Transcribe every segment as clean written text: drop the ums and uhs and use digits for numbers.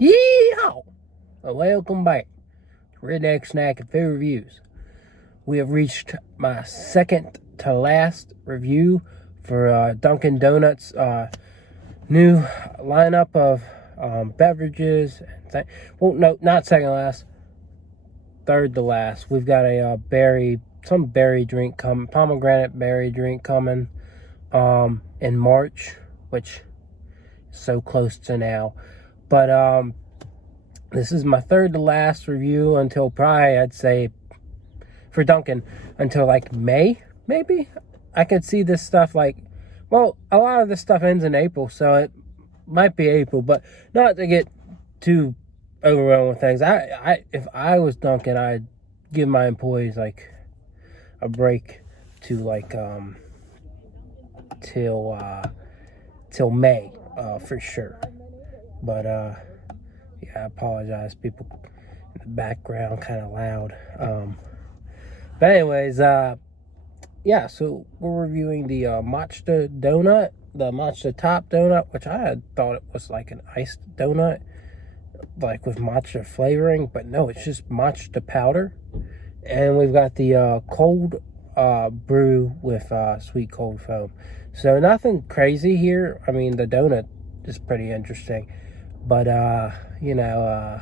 Yeehaw! Welcome back to Redneck Snack and Food Reviews. We have reached my second to last review for Dunkin' Donuts new lineup of beverages. Well, no, not second to last. Third to last. We've got a some berry drink coming, pomegranate berry drink coming in March, which is so close to now. But this is my third to last review until probably, I'd say, for Dunkin', until like May, maybe. I could see this stuff like, well, a lot of this stuff ends in April, so it might be April, but not to get too overwhelmed with things. If I was Dunkin', I'd give my employees like a break to like till May for sure. But yeah, I apologize, people in the background kind of loud. But anyways, yeah, so we're reviewing the Matcha Donut, the Matcha Topped Donut, which I had thought it was like an iced donut, like with matcha flavoring, but no, it's just matcha powder. And we've got the cold brew with sweet cold foam. So nothing crazy here. I mean, the donut is pretty interesting, but you know,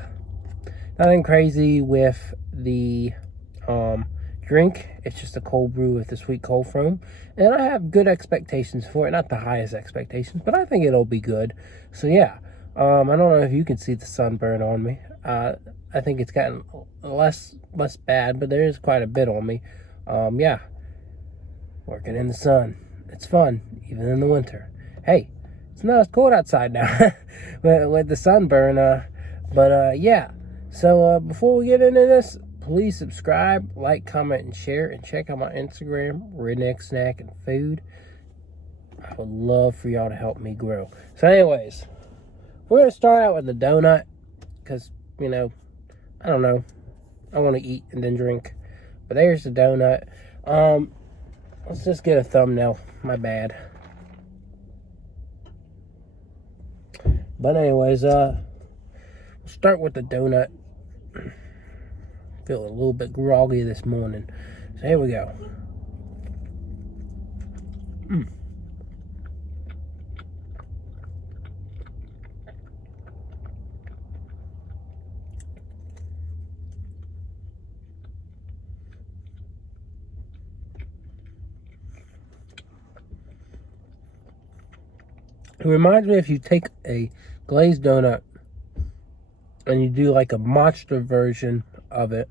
nothing crazy with the drink. It's just a cold brew with the sweet cold foam, and I have good expectations for it. Not the highest expectations, but I think it'll be good. So yeah, I don't know if you can see the sunburn on me. I think it's gotten less bad, but there is quite a bit on me. Yeah, working in the sun, it's fun, even in the winter. Hey, it's not as cold outside now with the sunburn. But yeah. So before we get into this, please subscribe, like, comment, and share, and check out my Instagram, Redneck Snack and Food. I would love for y'all to help me grow. So anyways, we're going to start out with the donut, because, you know, I don't know, I want to eat and then drink. But there's the donut. Let's just get a thumbnail. My bad. But anyways, we'll start with the donut. Feeling a little bit groggy this morning. So here we go. It reminds me if you take a glazed donut and you do like a matcha version of it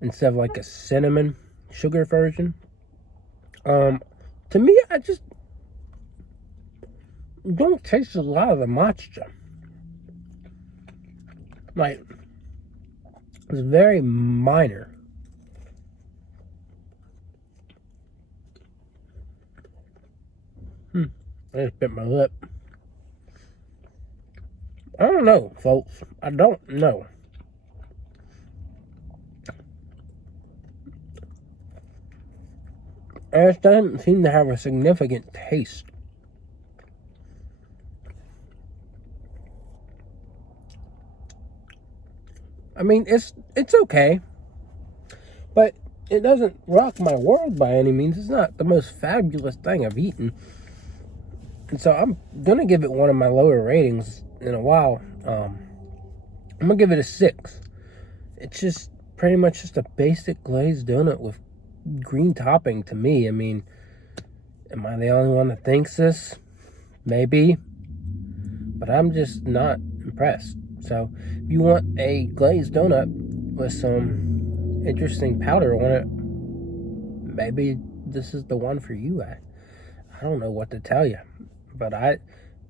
instead of like a cinnamon sugar version. To me, I just don't taste a lot of the matcha. Like, it's very minor. I just bit my lip. I don't know, folks. I don't know. It doesn't seem to have a significant taste. I mean, it's okay, but it doesn't rock my world by any means. It's not the most fabulous thing I've eaten. And so I'm going to give it one of my lower ratings in a while. I'm going to give it a 6. It's just pretty much just a basic glazed donut with green topping to me. I mean, am I the only one that thinks this? Maybe. But I'm just not impressed. So if you want a glazed donut with some interesting powder on it, maybe this is the one for you. I don't know what to tell you. But I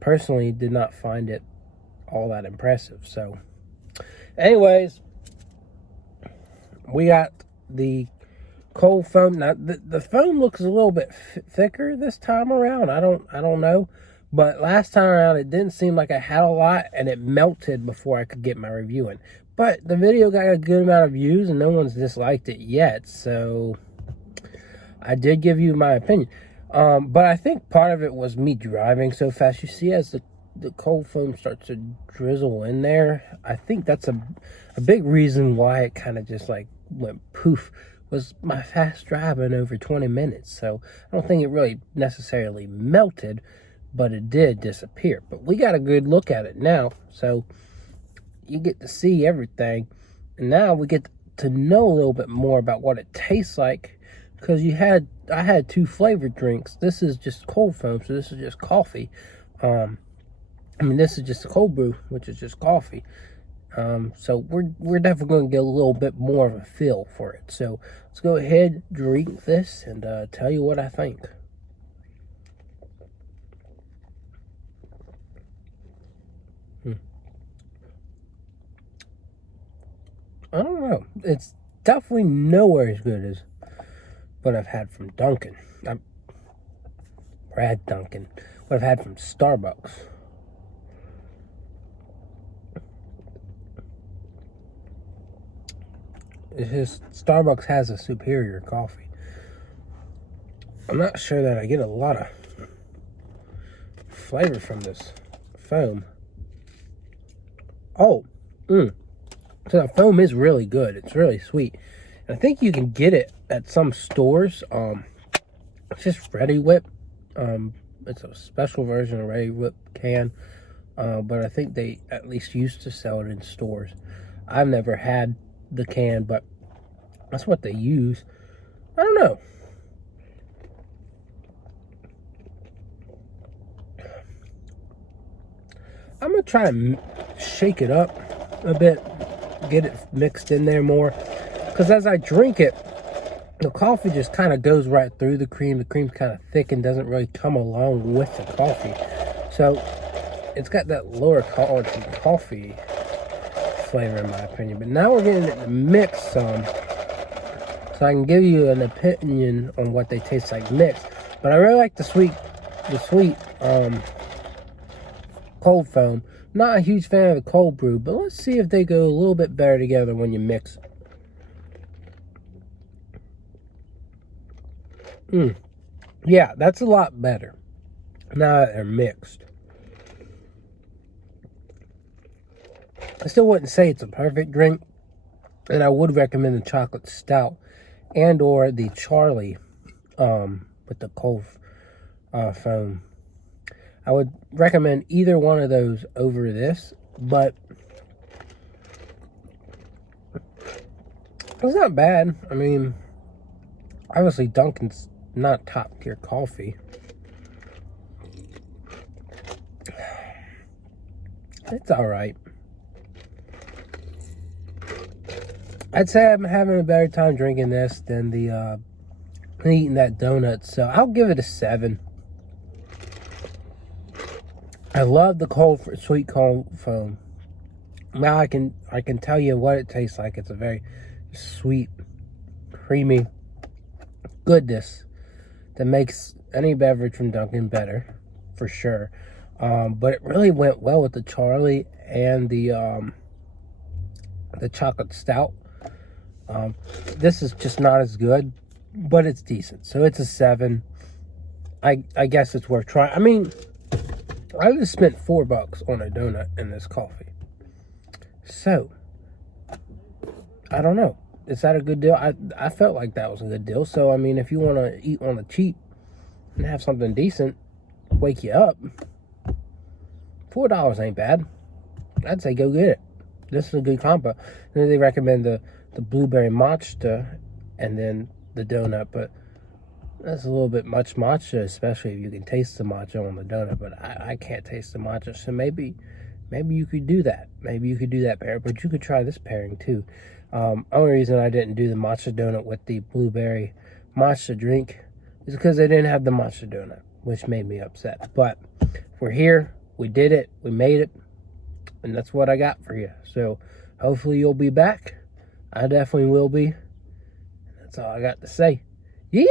personally did not find it all that impressive. So anyways, we got the cold foam. Now the foam looks a little bit thicker this time around. I don't know, but last time around it didn't seem like I had a lot, and it melted before I could get my review in. But the video got a good amount of views and no one's disliked it yet, so I did give you my opinion. But I think part of it was me driving so fast. You see, as the the cold foam starts to drizzle in there. I think that's a big reason why it kind of just like went poof, was my fast driving over 20 minutes. So I don't think it really necessarily melted, but it did disappear. But we got a good look at it now, so you get to see everything. And now we get to know a little bit more about what it tastes like, because I had two flavored drinks. This is just cold foam, so this is just coffee. This is just a cold brew, which is just coffee. So we're definitely going to get a little bit more of a feel for it. So let's go ahead, drink this, and tell you what I think. I don't know. It's definitely nowhere as good as what I've had from Dunkin. What I've had from Starbucks. It's just Starbucks has a superior coffee. I'm not sure that I get a lot of flavor from this foam. So the foam is really good. It's really sweet. And I think you can get it at some stores. It's just Ready Whip. It's a special version of Ready Whip can. But I think they at least used to sell it in stores. I've never had the can, but that's what they use. I don't know. I'm gonna try and shake it up a bit, get it mixed in there more, because as I drink it, the coffee just kind of goes right through the cream. The cream's kind of thick and doesn't really come along with the coffee, so it's got that lower quality coffee flavor in my opinion. But now we're getting it to mix some, so I can give you an opinion on what they taste like mixed. But I really like the sweet cold foam. Not a huge fan of the cold brew, but let's see if they go a little bit better together when you mix it. Yeah, that's a lot better now that they're mixed. I still wouldn't say it's a perfect drink, and I would recommend the chocolate stout and or the Charlie with the cold foam. I would recommend either one of those over this, but it's not bad. I mean, obviously Dunkin's not top tier coffee. It's alright. I'd say I'm having a better time drinking this than eating that donut, so I'll give it a 7. I love the sweet cold foam. Now I can tell you what it tastes like. It's a very sweet, creamy goodness that makes any beverage from Dunkin' better, for sure. But it really went well with the Charlie and the chocolate stout. This is just not as good, but it's decent. So it's a 7. I guess it's worth trying. I mean, I just spent $4 on a donut and this coffee. So, I don't know. Is that a good deal? I felt like that was a good deal. So, I mean, if you want to eat on the cheap and have something decent, wake you up, $4 ain't bad. I'd say go get it. This is a good combo. And then they recommend the blueberry matcha and then the donut, but that's a little bit much matcha, especially if you can taste the matcha on the donut, but I can't taste the matcha, so maybe you could do that. Maybe you could do that pair, but you could try this pairing too. Only reason I didn't do the matcha donut with the blueberry matcha drink is because they didn't have the matcha donut, which made me upset. But we're here, we did it, we made it, and that's what I got for you. So hopefully you'll be back. I definitely will be. That's all I got to say. Yay!